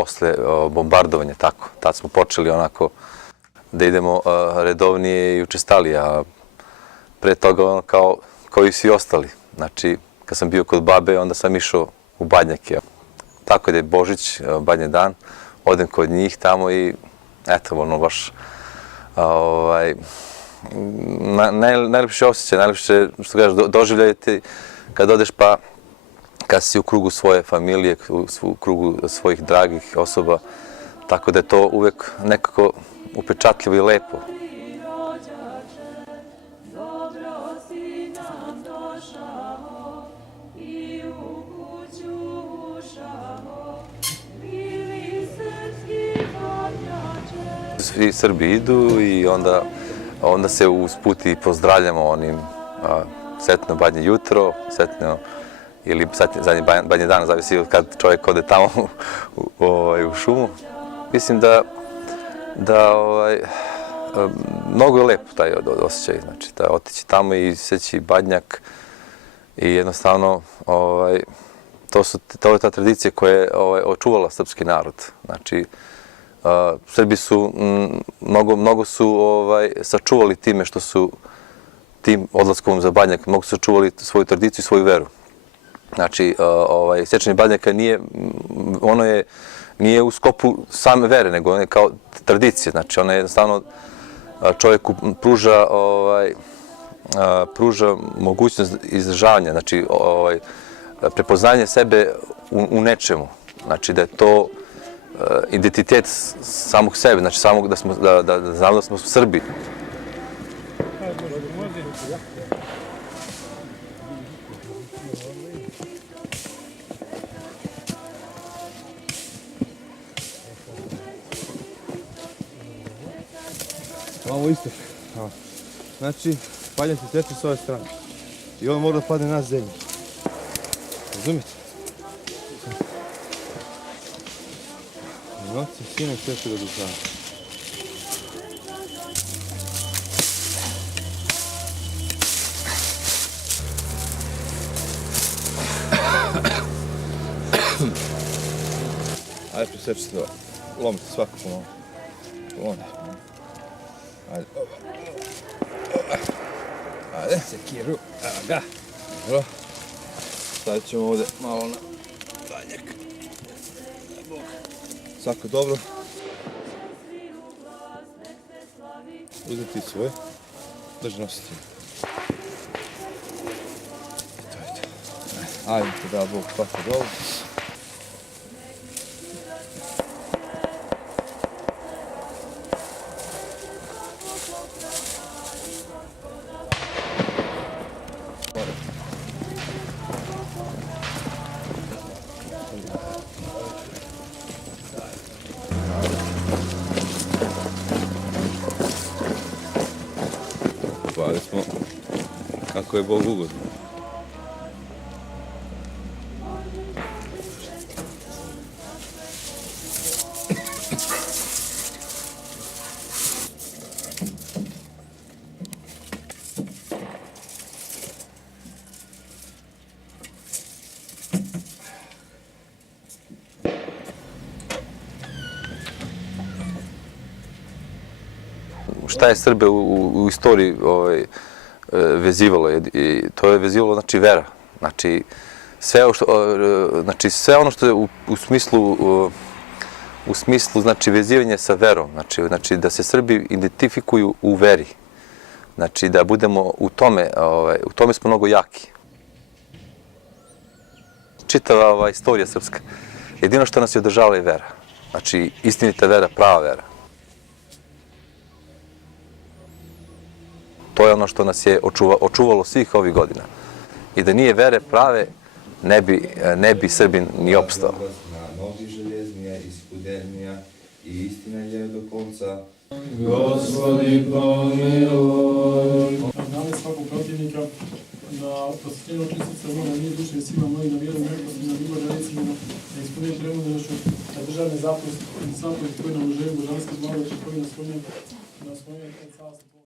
posle bombardovanja, tako. Tad smo počeli onako da idemo redovnije i učestalije, a pre toga kao i svi ostali. Znači, kad sam bio kod babe, onda sam išao u Badnjake. Tako da je Božić, Badnji dan, odem kod njih tamo i eto, ono baš najlepše osjećaj, najlepše, što kažeš, doživljajte kad odeš pa kad si u krugu svoje familije, u krugu svojih dragih osoba, tako da je to uvek nekako upečatljivo i lepo. Svi Srbi idu i onda se usput i pozdravljamo onim sretno Badnje jutro, sretno ili zadnji Badnji dan, zavisi kad čovjek ode tamo u šumu. Mislim da mnogo je lepo taj osjećaj, znači da otići tamo i seći Badnjak i jednostavno to je ta tradicija koja je očuvala srpski narod. Znači, Srbi su, mnogo su sačuvali time što su tim odlaskom za Badnjak, mnogo su sačuvali svoju tradiciju i svoju veru. Znači, sjećanje Badnjaka nije u skopu same vere, nego on je kao tradicija. Znači, ona je jednostavno čovjeku pruža mogućnost izražavanja, znači, prepoznanje sebe u nečemu. Znači, da je to identitet samog sebe, znači da znamo da smo Srbi. Ovo isto. Znači, Badnjak se teče s ove strane i on mora da padne na zemlju. Razumijete? Noci, sine, teče do dušana. Ajde, presečite ovo. Lomite svako pomalo. Lomite. Ajde. Ajde. Sekiru. Evo ga. Dobro. Stavit ćemo ovdje malo na Badnjak. Svako dobro. Uzeti svoje. Drži nositi. Ajde te da Bog svako dobro. Pali smo kako je Bog ugodno. Šta je Srbe u istoriji vezivalo? To je vezivalo, znači, vera. Znači, sve ono što je u smislu, znači, vezivanje sa verom. Znači, da se Srbi identifikuju u veri. Znači, da budemo u tome smo mnogo jaki. Čitava istorija srpska. Jedino što nas je održala je vera. Znači, istinita vera, prava vera. To je ono što nas je očuvalo svih ovih godina. I da nije vere prave, ne bi Srbin ni opstao. Nogi železnija i skudernija i istina je do konca. Gospodi pomiluj. Navest svakog protivnika da prosvjetljenje očistice mora nije duše i svima mnogi na vjeru nekosti na bilo relicima da ispunije premunošću na državne zaposti i zaposti koji nam užeju božanske zbavljače koji nas spominje na svoje carstvo.